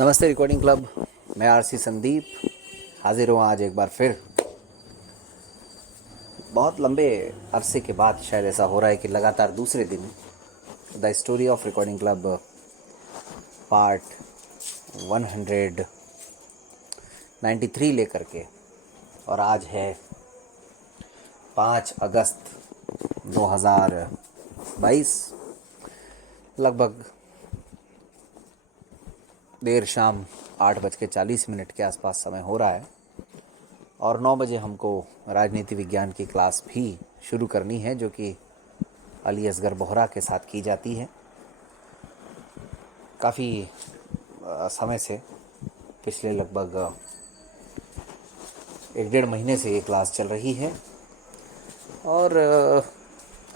नमस्ते recording club. मैं RC Sandeep हाजिर हूँ आज एक बार फिर। बहुत लंबे अरसे के बाद शायद ऐसा हो रहा है कि लगातार दूसरे दिन the story of recording club part 193 लेकर के, और आज है 5 अगस्त 2022, लगभग देर शाम 8:40 के आसपास समय हो रहा है और 9 बजे हमको राजनीति विज्ञान की क्लास भी शुरू करनी है, जो कि अली असगर बोहरा के साथ की जाती है। काफ़ी समय से, पिछले लगभग 1-1.5 महीने से ये क्लास चल रही है और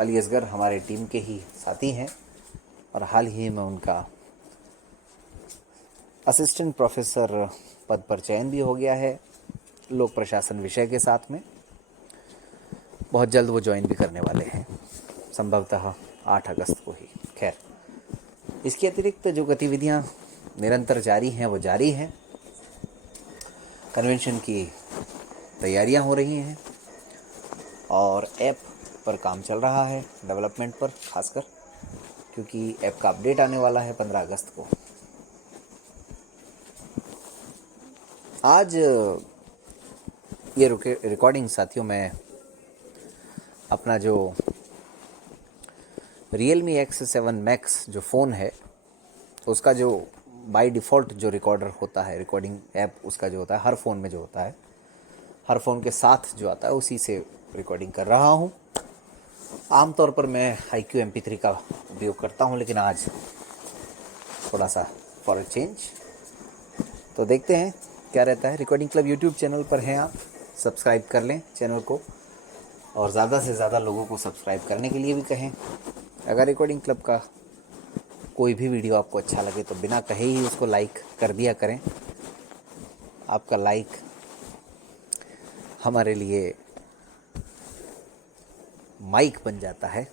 अली असगर हमारे टीम के ही साथी हैं और हाल ही में उनका असिस्टेंट प्रोफेसर पद पर चयन भी हो गया है लोक प्रशासन विषय के साथ में। बहुत जल्द वो ज्वाइन भी करने वाले हैं, संभवतः 8 अगस्त को ही। खैर, इसके अतिरिक्त जो गतिविधियां निरंतर जारी हैं वो जारी हैं। कन्वेंशन की तैयारियां हो रही हैं और ऐप पर काम चल रहा है, डेवलपमेंट पर खासकर, क्योंकि ऐप का अपडेट आने वाला है 15 अगस्त को। आज ये रिकॉर्डिंग साथियों में अपना जो Realme X7 Max जो फ़ोन है, उसका जो बाय डिफ़ॉल्ट जो रिकॉर्डर होता है, रिकॉर्डिंग ऐप उसका जो होता है, हर फ़ोन में जो होता है, हर फ़ोन के साथ जो आता है, उसी से रिकॉर्डिंग कर रहा हूँ। आमतौर पर मैं iQ MP3 का उपयोग करता हूँ, लेकिन आज थोड़ा सा फॉर अ चेंज। तो देखते हैं क्या रहता है। रिकॉर्डिंग क्लब यूट्यूब चैनल पर हैं आप, सब्सक्राइब कर लें चैनल को और ज़्यादा से ज़्यादा लोगों को सब्सक्राइब करने के लिए भी कहें। अगर रिकॉर्डिंग क्लब का कोई भी वीडियो आपको अच्छा लगे तो बिना कहे ही उसको लाइक कर दिया करें। आपका लाइक हमारे लिए माइक बन जाता है,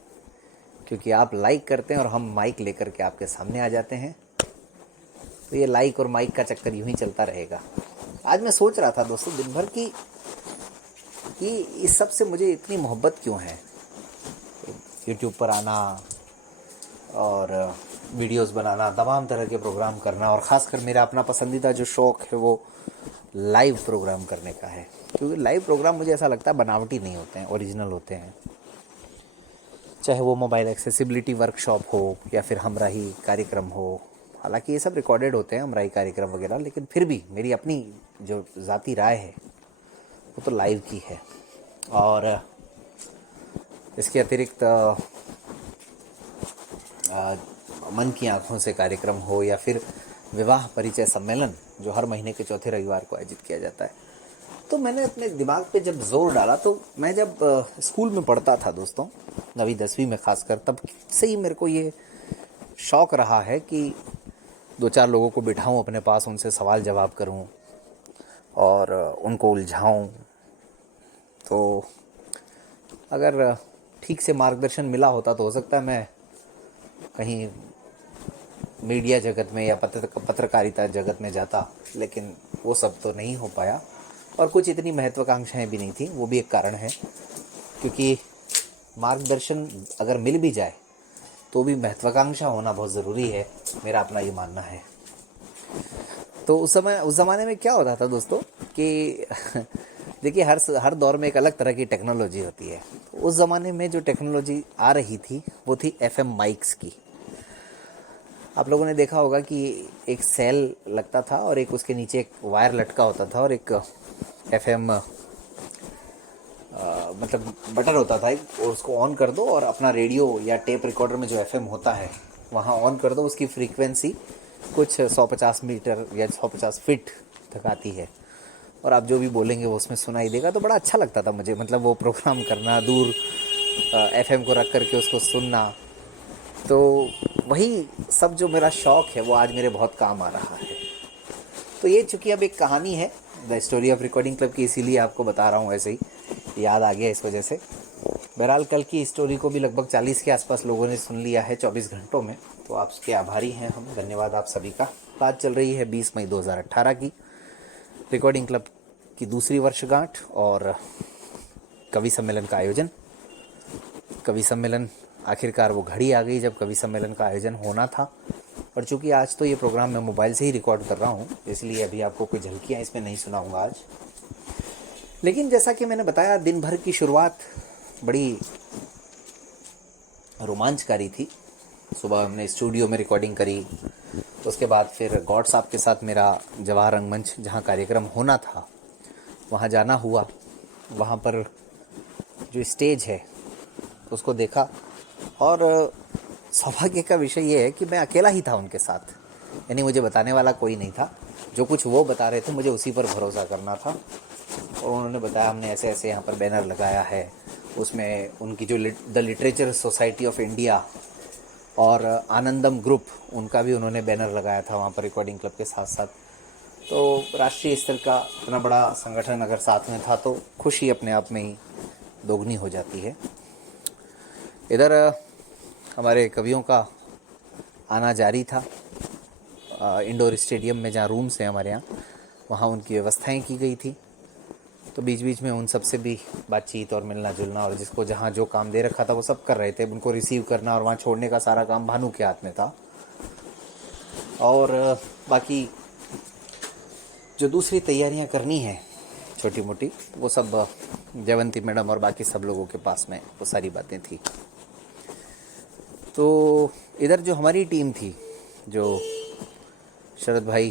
क्योंकि आप लाइक करते हैं और हम माइक लेकर के आपके सामने आ जाते हैं। तो ये लाइक और माइक का चक्कर यूं ही चलता रहेगा। आज मैं सोच रहा था दोस्तों दिन भर कि इस सब से मुझे इतनी मोहब्बत क्यों है। यूट्यूब पर आना और वीडियोस बनाना, तमाम तरह के प्रोग्राम करना, और ख़ासकर मेरा अपना पसंदीदा जो शौक़ है वो लाइव प्रोग्राम करने का है। क्योंकि लाइव प्रोग्राम मुझे ऐसा लगता है बनावटी नहीं होते हैं, ओरिजिनल होते हैं। चाहे वो मोबाइल एक्सेसिबिलिटी वर्कशॉप हो या फिर हमराही कार्यक्रम हो। हालांकि ये सब रिकॉर्डेड होते हैं, हमराही कार्यक्रम वगैरह, लेकिन फिर भी मेरी अपनी जो ज़ाती राय है वो तो लाइव की है। और इसके अतिरिक्त मन की आँखों से कार्यक्रम हो या फिर विवाह परिचय सम्मेलन जो हर महीने के चौथे रविवार को आयोजित किया जाता है, तो मैंने अपने दिमाग पे जब जोर डाला, तो मैं जब स्कूल में पढ़ता था दोस्तों, 9वीं 10वीं में खासकर, तब से ही मेरे को ये शौक़ रहा है कि 2-4 लोगों को बिठाऊं अपने पास, उनसे सवाल जवाब करूं और उनको उलझाऊं। तो अगर ठीक से मार्गदर्शन मिला होता तो हो सकता है मैं कहीं मीडिया जगत में या पत्रकारिता जगत में जाता, लेकिन वो सब तो नहीं हो पाया। और कुछ इतनी महत्वाकांक्षाएं भी नहीं थी, वो भी एक कारण है, क्योंकि मार्गदर्शन अगर मिल भी जाए तो भी महत्वाकांक्षा होना बहुत ज़रूरी है, मेरा अपना ये मानना है। तो उस ज़माने में क्या होता था दोस्तों कि देखिए, हर दौर में एक अलग तरह की टेक्नोलॉजी होती है। तो उस ज़माने में जो टेक्नोलॉजी आ रही थी वो थी FM माइक्स की। आप लोगों ने देखा होगा कि एक सेल लगता था और एक उसके नीचे एक वायर लटका होता था और एक FM मतलब बटन होता था, और उसको ऑन कर दो और अपना रेडियो या टेप रिकॉर्डर में जो FM होता है वहाँ ऑन कर दो। उसकी फ्रीक्वेंसी कुछ 150 मीटर या 150 फीट तक आती है और आप जो भी बोलेंगे वो उसमें सुनाई देगा। तो बड़ा अच्छा लगता था मुझे, मतलब वो प्रोग्राम करना, दूर FM को रख करके उसको सुनना। तो वही सब जो मेरा शौक़ है वो आज मेरे बहुत काम आ रहा है। तो ये चूँकि अब एक कहानी है the story of recording club की, इसीलिए आपको बता रहा हूँ, ऐसे ही याद आ गया इस वजह से। बहरहाल कल की स्टोरी को भी लगभग 40 के आसपास लोगों ने सुन लिया है 24 घंटों में, तो आपके आभारी हैं हम। धन्यवाद आप सभी का। बात चल रही है 20 मई 2018 की, रिकॉर्डिंग क्लब की दूसरी वर्षगांठ और कवि सम्मेलन का आयोजन। कवि सम्मेलन, आखिरकार वो घड़ी आ गई जब कवि सम्मेलन का आयोजन होना था। और चूंकि आज तो ये प्रोग्राम मैं मोबाइल से ही रिकॉर्ड कर रहा हूँ, इसलिए अभी आपको कोई झलकियाँ इसमें नहीं सुनाऊंगा आज। लेकिन जैसा कि मैंने बताया, दिन भर की शुरुआत बड़ी रोमांचकारी थी। सुबह हमने स्टूडियो में रिकॉर्डिंग करी, उसके बाद फिर गॉड साहब के साथ मेरा जवाहर रंगमंच जहाँ कार्यक्रम होना था वहाँ जाना हुआ। वहाँ पर जो स्टेज है उसको देखा और सौभाग्य का विषय ये है कि मैं अकेला ही था उनके साथ, यानी मुझे बताने वाला कोई नहीं था। जो कुछ वो बता रहे थे मुझे उसी पर भरोसा करना था। और उन्होंने बताया हमने ऐसे ऐसे यहाँ पर बैनर लगाया है, उसमें उनकी जो the literature society of India और आनंदम ग्रुप, उनका भी उन्होंने बैनर लगाया था वहाँ पर रिकॉर्डिंग क्लब के साथ साथ। तो राष्ट्रीय स्तर का इतना बड़ा संगठन अगर साथ में था तो खुशी अपने आप में ही दोगुनी हो जाती है। इधर हमारे कवियों का आना जारी था। इंडोर स्टेडियम में जहाँ रूम्स हैं हमारे यहाँ, वहाँ उनकी व्यवस्थाएं की गई थी। तो बीच बीच में उन सब से भी बातचीत और मिलना जुलना, और जिसको जहाँ जो काम दे रखा था वो सब कर रहे थे। उनको रिसीव करना और वहाँ छोड़ने का सारा काम भानु के हाथ में था। और बाकी जो दूसरी तैयारियां करनी है छोटी मोटी, वो सब जयवंती मैडम और बाकी सब लोगों के पास में वो सारी बातें थी। तो इधर जो हमारी टीम थी, जो शरद भाई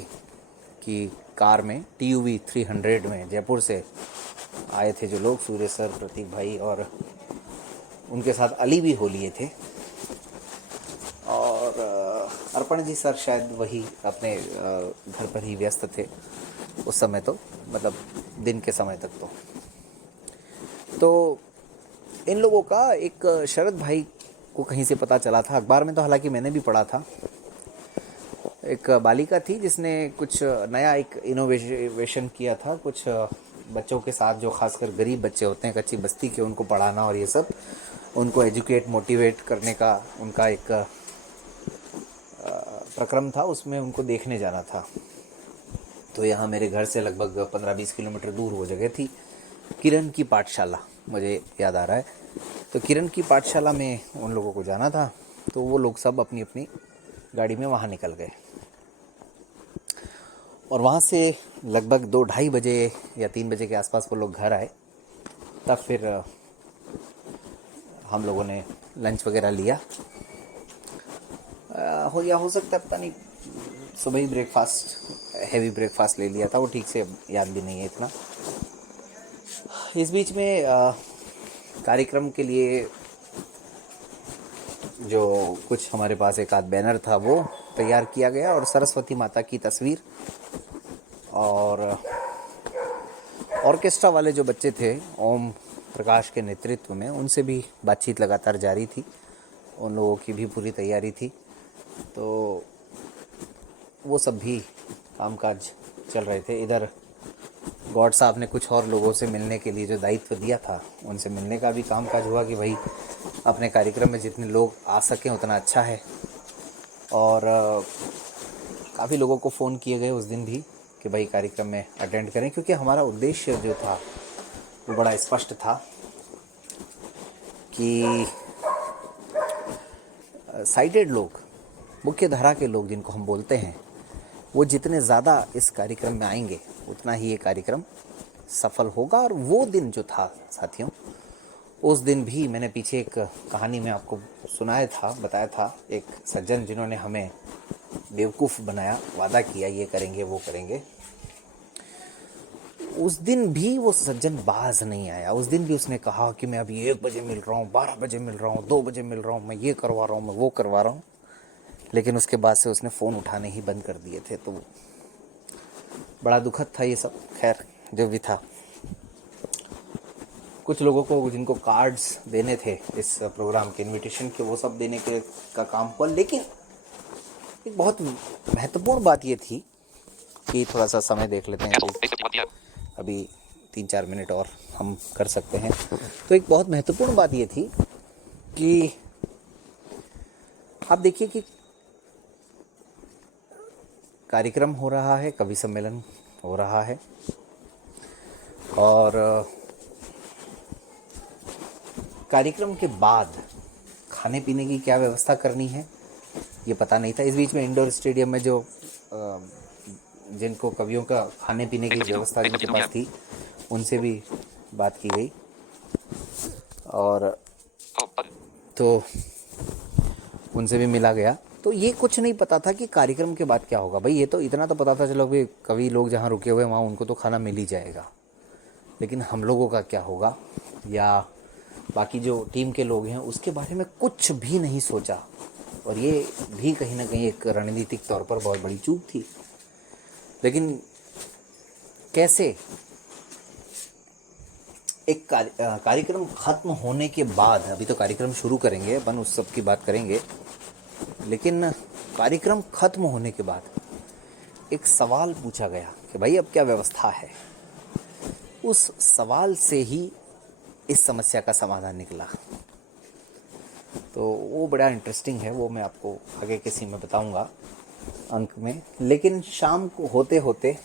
की कार में TUV 300 में जयपुर से आए थे जो लोग, सूर्य सर, प्रतीक भाई और उनके साथ अली भी हो लिए थे। और अर्पण जी सर शायद वही अपने घर पर ही व्यस्त थे उस समय, तो मतलब दिन के समय तक। तो इन लोगों का एक शरद भाई को कहीं से पता चला था, अखबार में तो हालांकि मैंने भी पढ़ा था। एक बालिका थी जिसने कुछ नया एक इनोवेशन किया था, कुछ बच्चों के साथ, जो खासकर गरीब बच्चे होते हैं कच्ची बस्ती के, उनको पढ़ाना और ये सब, उनको एजुकेट मोटिवेट करने का उनका एक प्रक्रम था। उसमें उनको देखने जाना था। तो यहाँ मेरे घर से लगभग 15-20 किलोमीटर दूर वो जगह थी, किरण की पाठशाला, मुझे याद आ रहा है। तो किरण की पाठशाला में उन लोगों को जाना था। तो वो लोग सब अपनी अपनी गाड़ी में वहाँ निकल गए और वहाँ से लगभग 2-2:30 बजे या 3 बजे के आसपास वो लोग घर आए। तब फिर हम लोगों ने लंच वगैरह लिया, हो सकता है, पता नहीं, सुबह ही ब्रेकफास्ट, हैवी ब्रेकफास्ट ले लिया था, वो ठीक से याद भी नहीं है इतना। इस बीच में कार्यक्रम के लिए जो कुछ हमारे पास एक आध बैनर था वो तैयार किया गया, और सरस्वती माता की तस्वीर और ऑर्केस्ट्रा वाले जो बच्चे थे ओम प्रकाश के नेतृत्व में, उनसे भी बातचीत लगातार जारी थी। उन लोगों की भी पूरी तैयारी थी। तो वो सब भी कामकाज चल रहे थे। इधर गॉड साहब ने कुछ और लोगों से मिलने के लिए जो दायित्व दिया था, उनसे मिलने का भी कामकाज हुआ कि भाई अपने कार्यक्रम में जितने लोग आ सकें उतना अच्छा है। और काफ़ी लोगों को फ़ोन किए गए उस दिन भी कि भाई कार्यक्रम में अटेंड करें, क्योंकि हमारा उद्देश्य जो था वो बड़ा स्पष्ट था कि साइटेड लोग, मुख्य धारा के लोग जिनको हम बोलते हैं, वो जितने ज़्यादा इस कार्यक्रम में आएंगे उतना ही ये कार्यक्रम सफल होगा। और वो दिन जो था साथियों, उस दिन भी मैंने पीछे एक कहानी में आपको बताया था, एक सज्जन जिन्होंने हमें बेवकूफ़ बनाया, वादा किया ये करेंगे वो करेंगे। उस दिन भी वो सज्जन बाज नहीं आया। उस दिन भी उसने कहा कि मैं अभी 1 बजे मिल रहा हूँ, 12 बजे मिल रहा हूँ, 2 बजे मिल रहा हूँ, मैं ये करवा रहा हूँ, मैं वो करवा रहा हूँ। लेकिन उसके बाद से उसने फ़ोन उठाने ही बंद कर दिए थे। तो बड़ा दुखद था ये सब। खैर, जो भी था, कुछ लोगों को जिनको कार्ड्स देने थे इस प्रोग्राम के, इनविटेशन के, वो सब देने के का काम हुआ। लेकिन एक बहुत महत्वपूर्ण बात ये थी कि थोड़ा सा समय देख लेते हैं, तो अभी 3-4 मिनट और हम कर सकते हैं। तो एक बहुत महत्वपूर्ण बात ये थी कि आप देखिए कि कार्यक्रम हो रहा है, कवि सम्मेलन हो रहा है और कार्यक्रम के बाद खाने पीने की क्या व्यवस्था करनी है ये पता नहीं था। इस बीच में इंडोर स्टेडियम में जो जिनको कवियों का खाने पीने की व्यवस्था जिनके पास थी उनसे भी बात की गई और तो उनसे भी मिला गया। तो ये कुछ नहीं पता था कि कार्यक्रम के बाद क्या होगा। भाई ये तो इतना तो पता था, चलो भाई कवि लोग जहाँ रुके हुए वहाँ उनको तो खाना मिल ही जाएगा, लेकिन हम लोगों का क्या होगा या बाकी जो टीम के लोग हैं उसके बारे में कुछ भी नहीं सोचा। और ये भी कहीं ना कहीं एक रणनीतिक तौर पर बहुत बड़ी चूक थी। लेकिन कैसे एक कार्यक्रम खत्म होने के बाद, अभी तो कार्यक्रम शुरू करेंगे अपन, उस सब की बात करेंगे, लेकिन कार्यक्रम खत्म होने के बाद एक सवाल पूछा गया कि भाई अब क्या व्यवस्था है। उस सवाल से ही इस समस्या का समाधान निकला। तो वो बड़ा इंटरेस्टिंग है, वो मैं आपको आगे किसी में बताऊंगा अंक में। लेकिन शाम को होते होते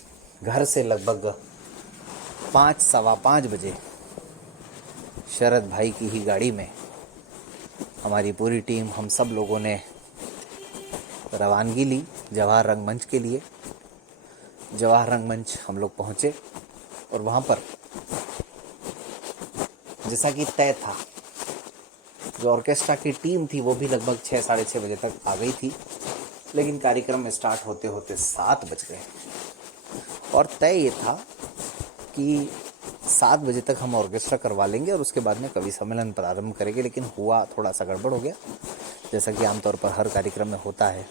घर से लगभग 5, सवा 5 बजे शरद भाई की ही गाड़ी में हमारी पूरी टीम, हम सब लोगों ने रवानगी ली जवाहर रंगमंच के लिए। जवाहर रंगमंच हम लोग पहुँचे और वहाँ पर जैसा कि तय था, जो ऑर्केस्ट्रा की टीम थी वो भी लगभग 6, साढ़े 6 बजे तक आ गई थी, लेकिन कार्यक्रम स्टार्ट होते होते 7 बज गए। और तय ये था कि 7 बजे तक हम ऑर्केस्ट्रा करवा लेंगे और उसके बाद में कवि सम्मेलन प्रारंभ करेंगे। लेकिन हुआ थोड़ा सा गड़बड़ हो गया, जैसा कि आमतौर पर हर कार्यक्रम में होता है।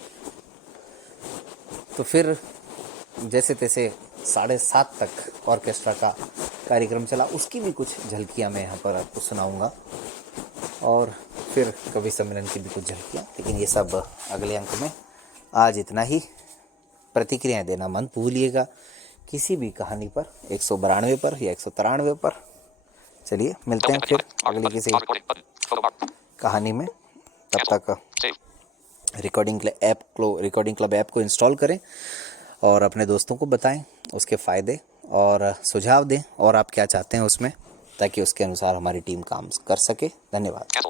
तो फिर जैसे तैसे 7:30 तक ऑर्केस्ट्रा का कार्यक्रम चला। उसकी भी कुछ झलकियाँ मैं यहाँ पर आपको सुनाऊँगा और फिर कवि सम्मेलन की भी कुछ झलकियाँ, लेकिन ये सब अगले अंक में। आज इतना ही। प्रतिक्रियाएं देना मत भूलिएगा किसी भी कहानी पर, 192 पर या 193 पर। चलिए मिलते हैं फिर अगली किसी कहानी में। तब तक रिकॉर्डिंग क्लब ऐप को इंस्टॉल करें और अपने दोस्तों को बताएं उसके फ़ायदे और सुझाव दें और आप क्या चाहते हैं उसमें, ताकि उसके अनुसार हमारी टीम काम कर सके। धन्यवाद।